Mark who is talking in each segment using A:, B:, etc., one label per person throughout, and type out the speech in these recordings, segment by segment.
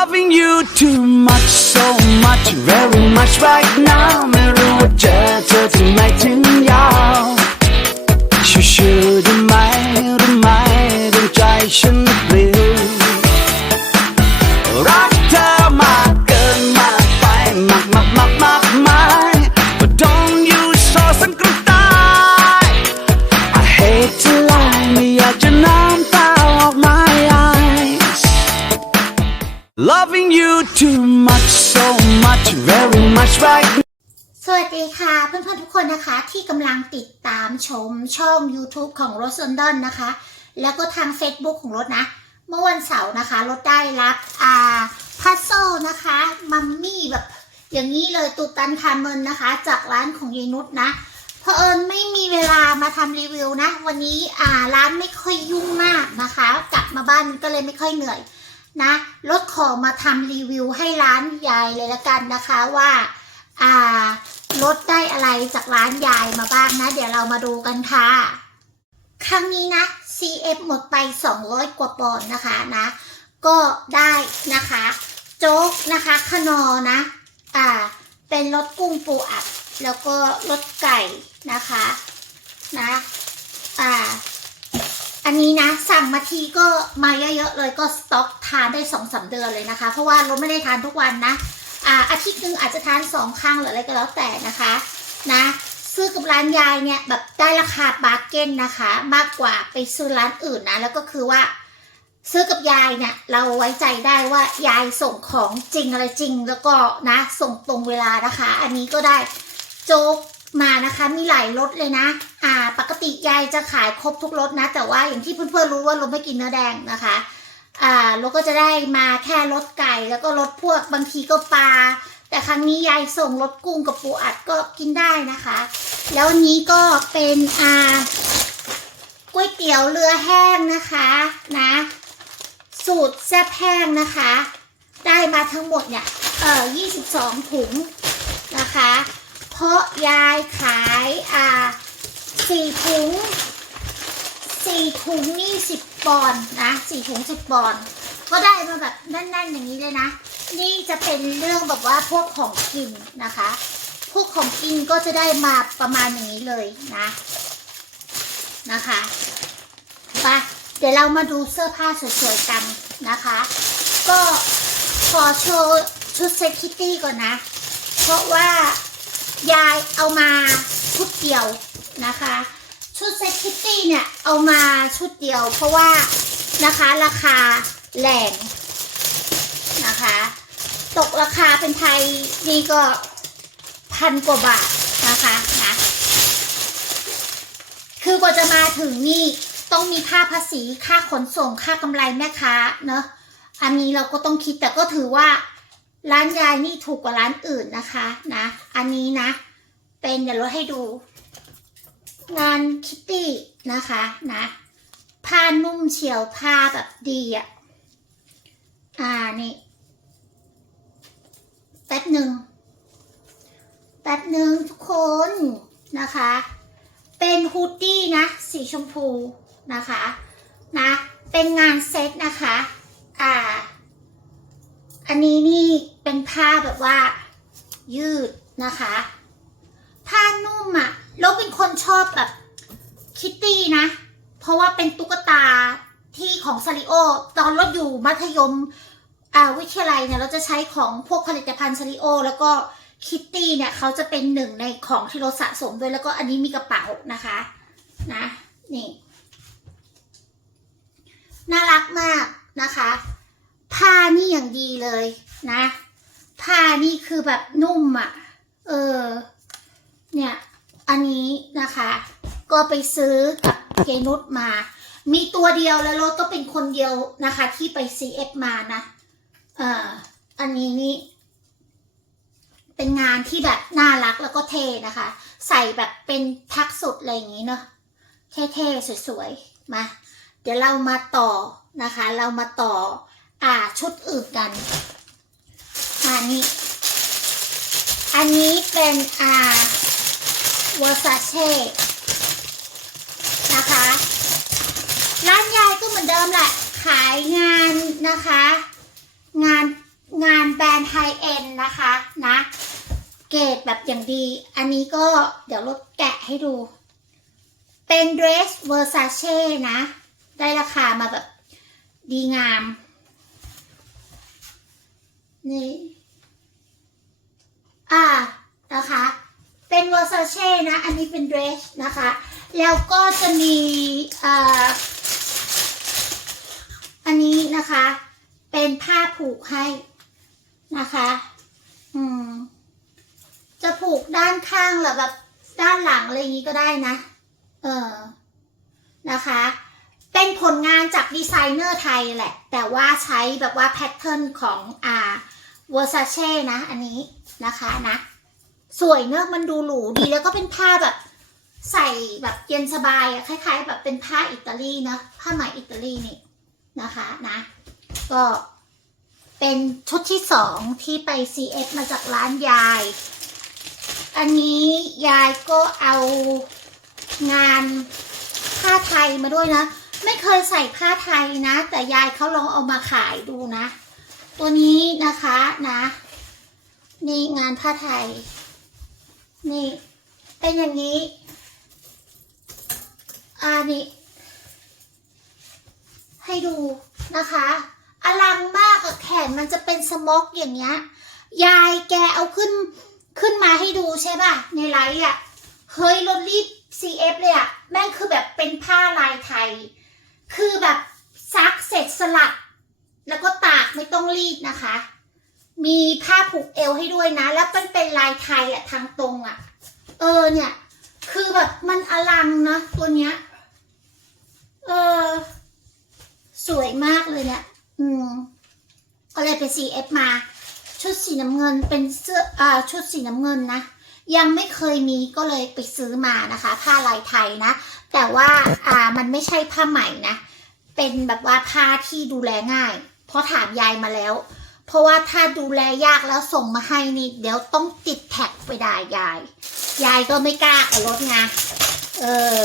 A: Loving you too much so much very much right now ไม่รู้ว่าเจอเธอที่ไหนถึงยาวชิว ส
B: วัสดีค่ะเพื่อนๆทุกคนนะคะที่กำลังติดตามชมช่อง YouTube ของรถ l อนดอนนะคะ แล้วก็ทาง Facebook ของรถนะ เมื่อวันเสาร์นะคะรถได้รับอ่าพัซโซนะคะมัมมี่แบบอย่างนี้เลยตุตันคาร์เมนนะคะ จากร้านของยายนุชนะเพอเอิญไม่มีเวลามาทำรีวิวนะ วันนี้อ่าร้านไม่ค่อยยุ่งมากนะคะ กลับมาบ้านก็เลยไม่ค่อยเหนื่อยนะรถขอมาทำรีวิวให้ร้านยายเลยละกันนะคะว่า อ่ารถได้อะไรจากร้านยายมาบ้างนะ เดี๋ยวเรามาดูกันค่ะ ครั้งนี้นะ CF หมดไป 200 กว่าปอนด์นะคะนะ ก็ได้นะคะ โจ๊กนะคะขนอนะ อ่า เป็นรสกุ้งปูอัดแล้วก็รสไก่นะคะนะ อ่า อันนี้นะ สั่งมาทีก็มาเยอะๆเลยก็สต็อกทานได้สองสามเดือนเลยนะคะ เพราะว่าเรถไม่ได้ทานทุกวันนะ อ่าอาทิตย์หนึ่งอาจจะทานสองครั้งหรืออะไรก็แล้วแต่นะคะนะซื้อกับร้านยายเนี่ยแบบได้ราคาบาร์เก้นนะคะ มากกว่าไปซื้อร้านอื่นนะแล้วก็คือว่าซื้อกับยายเนี่ยเราไว้ใจได้ว่ายายส่งของจริงอะไรจริง แล้วก็นะส่งตรงเวลานะคะ อันนี้ก็ได้โจ๊กมานะคะมีหลายรสเลยนะ อ่า ปกติยายจะขายครบทุกรสนะ แต่ว่าอย่างที่เพื่อนๆรู้ว่าเราไม่กินเนื้อแดงนะคะ อ่าเราก็จะได้มาแค่รสไก่แล้วก็รสพวกบางทีก็ปลาแต่ครั้งนี้ยายส่งรสกุ้งกับปูอัดก็กินได้นะคะ แล้วอันนี้ก็เป็นอ่าก๋วยเตี๋ยวเรือแห้งนะคะนะ สูตรแซ่บแห้งนะคะ ได้มาทั้งหมดเนี่ยเอ่อ22 ถุงนะคะ เพราะยายขายอ่าสี่ถุงสี่ถุงนี่สิบ ปอนด์นะสี่ถุงสิบปอนด์ก็ได้มาแบบแน่นๆอย่างนี้เลยนะ นี่จะเป็นเรื่องแบบว่าพวกของกินนะคะ พวกของกินก็จะได้มาประมาณอย่างนี้เลยนะนะคะไปเดี๋ยวเรามาดูเสื้อผ้าสวยๆกันนะคะ ก็ขอโชว์ชุดเซตคิตตี้ก่อนนะ เพราะว่ายายเอามาชุดเดียวนะคะ ชุดเซ็ตคิตตี้เนี่ย เอามาชุดเดียว เพราะว่านะคะราคาแรงนะคะ ตกราคาเป็นไทยนี่ก็พันกว่าบาทนะคะนะคือกว่าจะมาถึงนี่ต้องมีค่าภาษีค่าขนส่งค่ากำไรแม่ค้าเนอะอันนี้เราก็ต้องคิดแต่ก็ถือว่าร้านยายนี่ถูกกว่าร้านอื่นนะคะนะ อันนี้นะ เป็นเดี๋ยวเราให้ดู งานคิตตี้นะคะนะผ้านุ่มเฉียวผ้าแบบดีอะ อ่านี่แป๊บหนึ่งแป๊บหนึ่งทุกคนนะคะ เป็นฮูดดี้นะ สีชมพูนะคะนะเป็นงานเซ็ตนะคะ อ่า อันนี้นี่เป็นผ้าแบบว่ายืดนะคะ ผ้านุ่มอะ่ะ แล้วเป็นคนชอบแบบคิตตี้นะ เพราะว่าเป็นตุ๊กตาที่ของซาริโอ ตอนเราอยู่มัธยมอ่าวิทยาลัยเนี่ยเราจะใช้ของพวกผลิตภัณฑ์ซาริโอ แล้วก็คิตตี้เนี่ยเขาจะเป็นหนึ่งในของที่เราสะสมด้วยแล้วก็อันนี้มีกระเป๋านะคะนะนี่น่ารักมากนะคะผ้านี่อย่างดีเลยนะผ้านี่คือแบบนุ่มอะ่ะ เออ เนี่ย อันนี้นะคะ ก็ไปซื้อกับเกนุชมา มีตัวเดียวแล้วรถก็เป็นคนเดียวนะคะ ที่ไป CF มานะเอ่ออันนี้นี่เป็นงานที่แบบน่ารักแล้วก็เท่นะคะ ใส่แบบเป็นทักสุดอะไรอย่างนี้เนาะเท่ๆสวยๆมาเดี๋ยวเรามาต่อนะคะ เรามาต่ออ่าชุดอื่นกันอันนี้ อันนี้เป็นอ่า วอซาเช่นะคะ ร้านยายก็เหมือนเดิมแหละ ขายงานนะคะ งานงานแบรนด์ไฮเอ็นนะคะนะ เกรดแบบอย่างดี อันนี้ก็เดี๋ยวลดแกะให้ดู เป็นเดรสเวอร์ซาเช่นะ ได้ราคามาแบบดีงาม นี่ อ่านะคะ เป็นเวอร์ซาเช่นะ อันนี้เป็นเดรสนะคะ แล้วก็จะมีอ่าอันนี้นะคะ เป็นผ้าผูกให้นะคะ อืม จะผูกด้านข้างหรือแบบด้านหลังอะไรอย่างนี้ก็ได้นะ เออ นะคะ เป็นผลงานจากดีไซเนอร์ไทยแหละ แต่ว่าใช้แบบว่าแพทเทิร์นของอ่า v e r s a c e นะ อันนี้นะคะนะ สวยเนอะมันดูหรูดีแล้วก็เป็นผ้าแบบ ใส่แบบเย็นสบายอะคล้าย ๆ แบบเป็นผ้าอิตาลีเนะผ้าไหมอิตาลีนี่นะคะนะ ก็เป็นชุดที่สองที่ไป CF มาจากร้านยาย อันนี้ยายก็เอางานผ้าไทยมาด้วยนะ ไม่เคยใส่ผ้าไทยนะ แต่ยายเขาลองเอามาขายดูนะ ตัวนี้นะคะนะ นี่งานผ้าไทย นี่ เป็นอย่างนี้ อ่านี่ ให้ดูนะคะ อลังมากอะแขนมันจะเป็นสม็อกอย่างเงี้ย ยายแกเอาขึ้นขึ้นมาให้ดูใช่ป่ะ ในไลฟ์อะเฮ้ยรถรีบ CF เลยอะแม่งคือแบบเป็นผ้าลายไทย คือแบบซักเสร็จสลัด แล้วก็ตากไม่ต้องรีดนะคะ มีผ้าผูกเอวให้ด้วยนะ แล้วเป็นเป็นลายไทยอะทางตรงอะเออเนี่ย คือแบบมันอลังนะตัวเนี้ย เออ สวยมากเลยเนี่ย อืม ก็เลยไป CF มา ชุดสีน้ำเงินเป็นเสื้ออ่าชุดสีน้ำเงินนะ ยังไม่เคยมีก็เลยไปซื้อมานะคะ ผ้าลายไทยนะ แต่ว่าอ่ามันไม่ใช่ผ้าไหม่นะ เป็นแบบว่าผ้าที่ดูแลง่าย เพราะถามยายมาแล้ว เพราะว่าถ้าดูแลยากแล้วส่งมาให้นี่เดี๋ยวต้องติดแท็กไปด่ายาย ยายก็ไม่กล้าเอารถไงเออ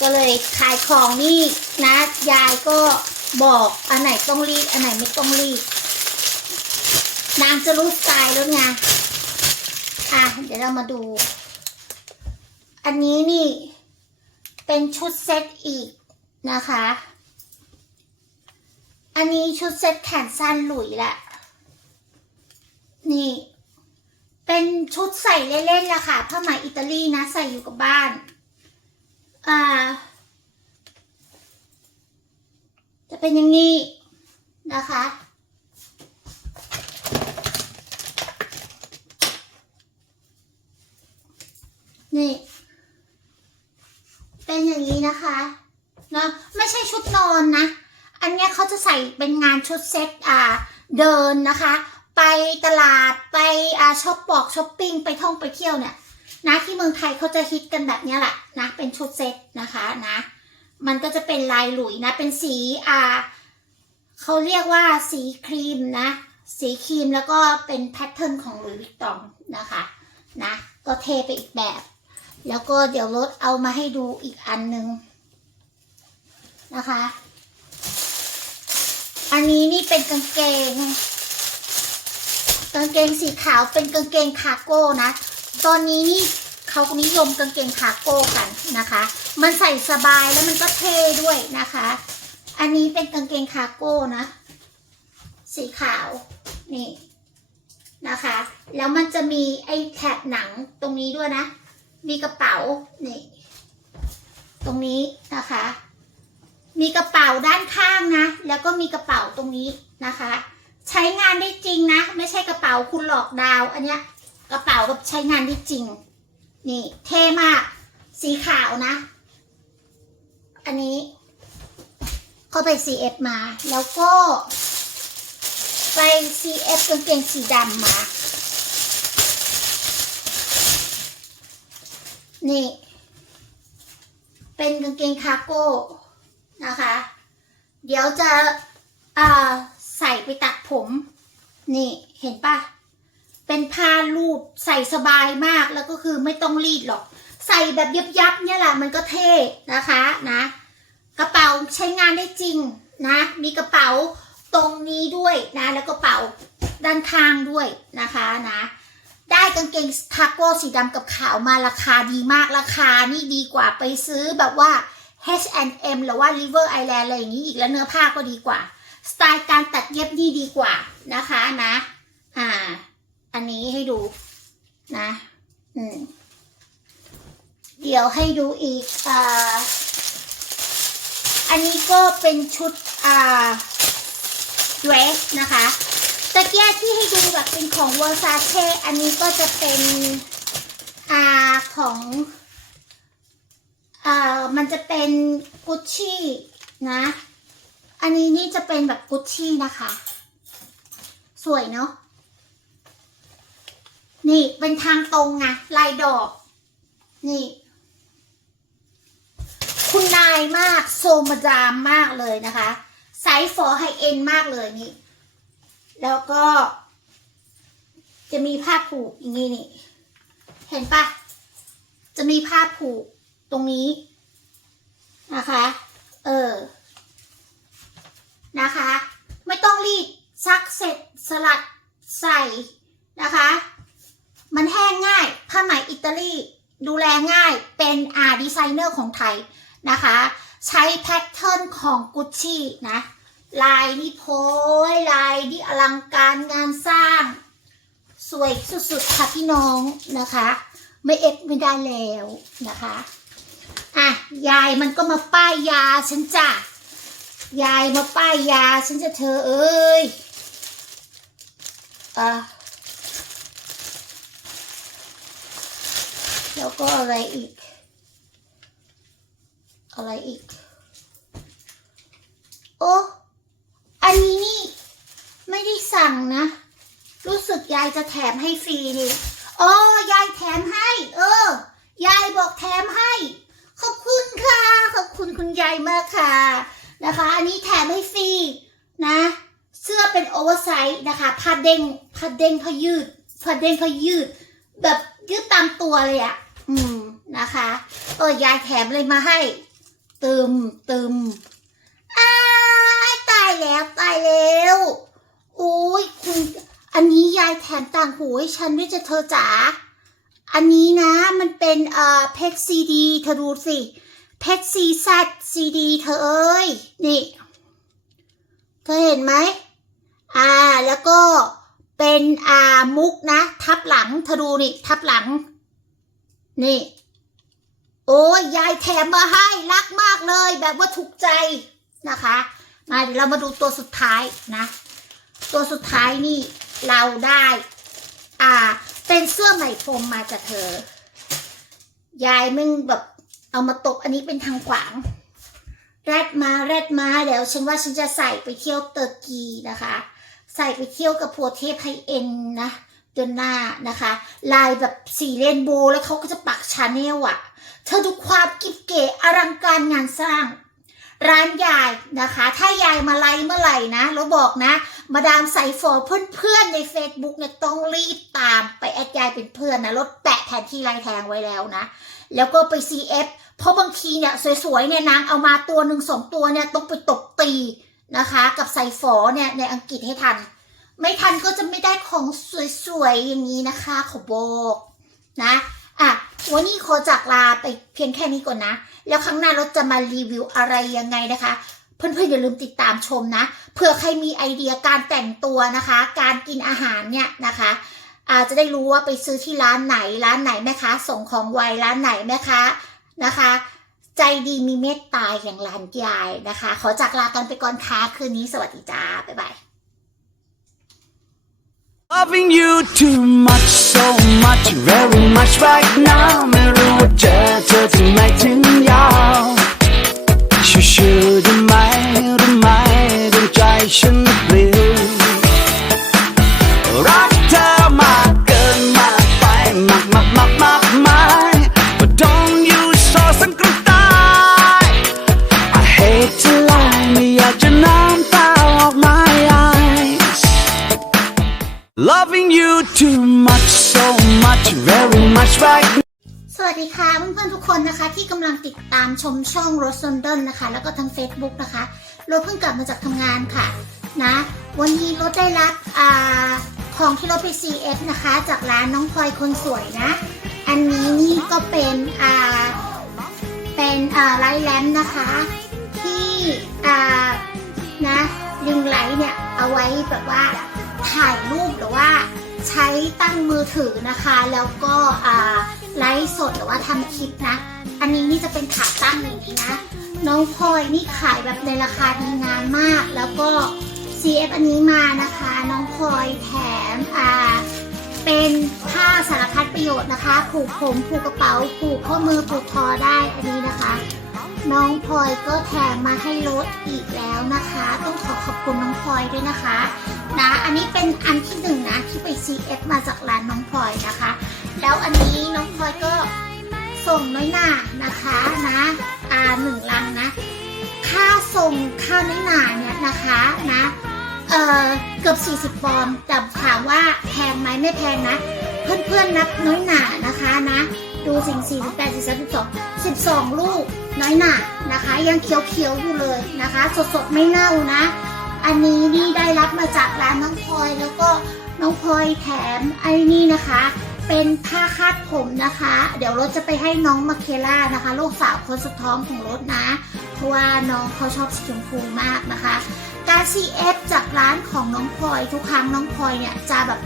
B: ก็เลยขายของนี่นะ ยายก็บอกอันไหนต้องรีดอันไหนไม่ต้องรีดนางจะรู้สไตล์แล้วไงอะเดี๋ยวเรามาดู อันนี้นี่เป็นชุดเซ็ตอีกนะคะ อันนี้ชุดเซ็ตแขนสั้นหลุยแหละ นี่ เป็นชุดใส่เล่นๆละค่ะผ้าไหมอิตาลีนะ ใส่อยู่กับบ้าน อ่า จะเป็นอย่างนี้นะคะ นี่ เป็นอย่างนี้นะคะเนาะไม่ใช่ชุดนอนนะ อันเนี้ยเขาจะใส่ เป็นงานชุดเซ็ตอ่าเดินนะคะ ไปตลาดไปอ่าช้อปปอกช้อปปิ้งไปท่องไปเที่ยวเนี่ยนะที่เมืองไทยเขาจะฮิตกันแบบนี้แหละนะเป็นชุดเซ็ตนะคะนะมันก็จะเป็นลายหลุยนะเป็นสีอ่าเขาเรียกว่าสีครีมนะ สีครีมแล้วก็เป็นแพทเทิร์นของหลุยส์วิกตองนะคะนะก็เทไปอีกแบบ แล้วก็เดี๋ยวรถเอามาให้ดูอีกอันหนึ่งนะคะ อันนี้นี่เป็นกางเกง กางเกงสีขาวเป็นกางเกงคาร์โก้นะ ตอนนี้นี่เขานิยมกางเกงคาร์โก้กันนะคะ มันใส่สบายแล้วมันก็เท่ด้วยนะคะ อันนี้เป็นกางเกงคาร์โก้นะ สีขาวนี่นะคะ แล้วมันจะมีไอ้แถบหนังตรงนี้ด้วยนะ มีกระเป๋านี่ตรงนี้นะคะ มีกระเป๋าด้านข้างนะ แล้วก็มีกระเป๋าตรงนี้นะคะ ใช้งานได้จริงนะ ไม่ใช่กระเป๋าคุณหลอกดาว อันเนี้ยกระเป๋าแบบใช้งานได้จริง นี่เท่มาก สีขาวนะ อันนี้ก็ไป CF มา แล้วก็ ไป CF กางเกงสีดำมา นี่ เป็นกางเกงคาร์โก้ นะคะ เดี๋ยวจะใส่ไปตัดผม นี่เห็นปะเป็นผ้าลูบใส่สบายมากแล้วก็คือไม่ต้องรีดหรอก ใส่แบบยับยับเนี่ยแหละมันก็เท่นะคะนะ กระเป๋าใช้งานได้จริงนะ มีกระเป๋าตรงนี้ด้วยนะ แล้วกระเป๋าด้านข้างด้วยนะคะนะได้กางเกงคาโก้สีดำกับขาวมาราคาดีมากราคานี่ดีกว่าไปซื้อแบบว่า H&M หรือว่า River Island อะไรอย่างนี้อีกแล้วเนื้อผ้าก็ดีกว่า สไตล์การตัดเย็บนี่ดีกว่านะคะนะ อ่า อันนี้ให้ดูนะ อืม เดี๋ยวให้ดูอีก อ่า อันนี้ก็เป็นชุด อ่า dress นะคะตะเกียที่ให้ดูแบบเป็นของ Versace อันนี้ก็จะเป็น อ่า ของ อ่ามันจะเป็นกุชชี่นะ อันนี้นี่จะเป็นแบบกุชชี่นะคะ สวยเนาะนี่เป็นทางตรงไงลายดอก นี่ คุณนายมากโซมาดามมากเลยนะคะไซส์ฟอร์ไฮเอ็นมากเลยนี่ แล้วก็ จะมีผ้าผูกอย่างนี้นี่ เห็นปะจะมีผ้าผูก ตรงนี้นะคะ เออ นะคะ ไม่ต้องรีดซักเสร็จสลัดใส่นะคะ มันแห้งง่าย ผ้าไหมอิตาลีดูแลง่ายเป็นอาดีไซเนอร์ของไทยนะคะ ใช้แพทเทิร์นของกุชชี่นะ ลายนี่โพยลายนี่อลังการงานสร้าง สวยสุดๆค่ะพี่น้องนะคะ ไม่เอ็ดไม่ได้แล้วนะคะ อะยายมันก็มาป้ายยาฉันจ้ะยายมาป้ายยาฉันจะเธอเอ้ยอะแล้วก็อะไรอีก อะไรอีก โอ้อันนี้นี่ ไม่ได้สั่งนะ รู้สึกยายจะแถมให้ฟรีนี่อ๋อยายแถมให้ เออ ยายบอกแถมให้ ค่ะ ขอบคุณคุณยายมากค่ะนะคะ อันนี้แถมให้ฟรีนะ เสื้อเป็นโอเวอร์ไซส์นะคะผ้าเด้งผ้าเด้งผ้ายืดผ้าเด้งผ้ายืด แบบยืดตามตัวเลยอะอืมนะคะเออยายแถมเลยมาให้ ตึมตึมอ้ายตายแล้วตายแล้วโอ้ยคุณอันนี้ยายแถมต่างหูให้ฉันด้วยจะเธอจ๋าอันนี้นะมันเป็นเอ่อเพชรซีดีเธอดูสิ เพชรซีซัดซีดีเธอเอ้ย นี่ เธอเห็นไหม อ่า แล้วก็เป็นอ่ามุกนะ ทับหลังเธอดูนี่ ทับหลัง นี่ โอ้ยยายแถมมาให้รักมากเลย แบบว่าถูกใจนะคะ มาเดี๋ยวเรามาดูตัวสุดท้ายนะ ตัวสุดท้ายนี่เราได้ อ่า เป็นเสื้อไหมพรมมาจากเธอ ยายมึงแบบ เอามาตกอันนี้เป็นทางขวาง แรดมาแรดมาเดี๋ยวฉันว่าฉันจะใส่ไปเที่ยวเตอร์กีนะคะ ใส่ไปเที่ยวกับพัวเทพไฮเอ็นนะเดือนหน้านะคะ ลายแบบสีเรนโบว์แล้วเขาก็จะปักชาแนลอะเธอดูความกิฟเก๋อลังการงานสร้าง ร้านยายนะคะ ถ้ายายมาไลฟ์เมื่อไหร่นะแล้วบอกนะ มาดามใส่ฟอเพื่อนๆใน Facebook เนี่ยต้องรีบตามไปแอดยายเป็นเพื่อนนะรถแปะแผนที่ลายแทงไว้แล้วนะ แล้วก็ไป CF เพราะบางทีเนี่ยสวยๆเนี่ยนางเอามาตัวหนึ่งสองตัวเนี่ยต้องไปตบตีนะคะ กับใส่ฝอเนี่ยในอังกฤษให้ทัน ไม่ทันก็จะไม่ได้ของสวยๆอย่างนี้นะคะขอบอกนะ อะวันนี้ขอจากลาไปเพียงแค่นี้ก่อนนะ แล้วครั้งหน้าเราจะมารีวิวอะไรยังไงนะคะ เพื่อนๆอย่าลืมติดตามชมนะ เผื่อใครมีไอเดียการแต่งตัวนะคะ การกินอาหารเนี่ยนะคะอาจจะได้รู้ว่าไปซื้อที่ร้านไหนร้านไหนแม่ค้าส่งของไวร้านไหนแม่ค้านะคะ ใจดีมีเมตตาอย่างร้านยายนะคะ ขอจากลากันไปก่อนค่ะคืนนี้สวัสดีจ้าบ๊ายบาย
A: Loving you too much, so much, very much right now ไม่รู้ว่าเจอเธอที่ไหนถึงยาวชื่อๆได้ไหมได้ไหมดวงใจฉันเปลี่ยวรัก
B: วัสดีค่ะเพื่อนๆทุกคนนะคะที่กำลังติดตามชมช่องรถซนเดิลนะคะ แล้วก็ทาง Facebook นะคะรถเพิ่งกลับมาจากทำงานค่ะนะวันนี้รถได้รับอ่าของที่เราไป CF นะคะ จากร้านน้องพลอยคนสวยนะ อันนี้นี่ก็เป็นอ่าเป็นอ่าไลท์แลมนะคะ ที่อ่านะลิงไลท์เนี่ยเอาไว้แบบว่าถ่ายรูปหรือว่าใช้ตั้งมือถือนะคะ แล้วก็อ่า ไลฟ์สดหรือว่าทำคลิปนะ อันนี้นี่จะเป็นขาตั้งอย่างนี้นะ น้องพลอยนี่ขายแบบในราคาดีงามมาก แล้วก็ CF อันนี้มานะคะ น้องพลอยแถมอ่าเป็นผ้าสารพัดประโยชน์นะคะ ผูกผมผูกกระเป๋าผูกข้อมือผูกคอได้อันนี้นะคะ น้องพลอยก็แถมมาให้ลดอีกแล้วนะคะ ต้องขอขอบคุณน้องพลอยด้วยนะคะนะอันนี้เป็นอันที่หนึ่งนะที่ไป CF มาจากร้านน้องพลอยนะคะ แล้วอันนี้ ส่งน้อยหนานะคะนะอ่าหนึ่งลังนะ ค่าส่งค่าน้อยหนาเนี่ยนะคะนะเอ่อเกือบ40ปอนด์แต่ถามว่าแพงไหมไม่แพงนะ เพื่อนๆนับน้อยหนานะคะนะ ดูสิ่ง4 8 4 12 12ลูกน้อยหนานะคะ ยังเขียวๆอยู่เลยนะคะ สดๆไม่เน่านะ อันนี้นี่ได้รับมาจากร้านน้องพลอยแล้วก็น้องพลอยแถมไอ้นี่นะคะ เป็นผ้าคาดผมนะคะ เดี๋ยวรถจะไปให้น้องมาเคล่านะคะ ลูกสาวคนสุดท้องของรถนะ เพราะว่าน้องเขาชอบสีชมพูมากนะคะ การ CF จากร้านของน้องพลอยทุกครั้งน้องพลอยเนี่ยจะแบบ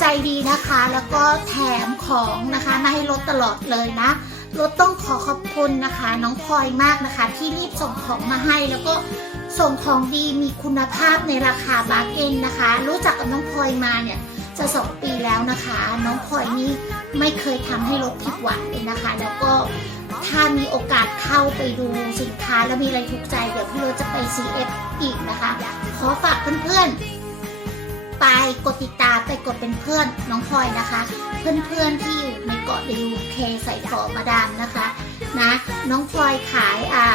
B: ใจดีนะคะ แล้วก็แถมของนะคะมาให้รถตลอดเลยนะรถต้องขอขอบคุณนะคะ น้องพลอยมากนะคะ ที่รีบส่งของมาให้แล้วก็ส่งของดีมีคุณภาพในราคาบาร์เกนนะคะ รู้จักกับน้องพลอยมาเนี่ย จะสองปีแล้วนะคะ น้องพลอยนี่ไม่เคยทำให้รถผิดหวังเลยนะคะ แล้วก็ถ้ามีโอกาสเข้าไปดูสินค้าแล้วมีอะไรถูกใจ เดี๋ยวพี่รถจะไป CF อีกนะคะ ขอฝากเพื่อนๆ ไปกดติดตามไปกดเป็นเพื่อนน้องพลอยนะคะ เพื่อนๆที่อยู่ในเกาะดิวเคใส่เกาะมาดามนะคะนะน้องพลอยขายอ่า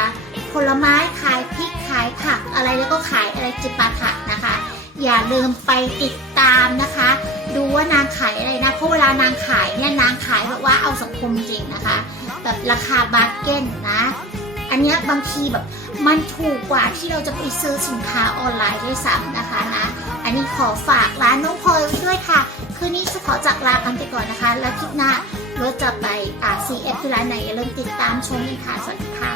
B: ผลไม้ขายพริกขายผักอะไรแล้วก็ขายอะไรจิปาถะนะคะ อย่าลืมไปติดตามนะคะ ดูว่านางขายอะไรนะ เพราะเวลานางขายเนี่ยนางขายแบบว่าเอาสังคมจริงนะคะแบบราคาบาร์เก้นนะ อันนี้บางทีแบบมันถูกกว่าที่เราจะไปซื้อสินค้าออนไลน์ด้วยซ้ำนะคะนะ อันนี้ขอฝากร้านน้องพลอยไว้ด้วยค่ะ คืนนี้จะขอจากลากันไปก่อนนะคะ แล้วคลิปหน้าเรถจะไปอ่า CF ที่ร้านไหนอย่าลืมติดตามชมเลยค่ะสวัสดีค่ะ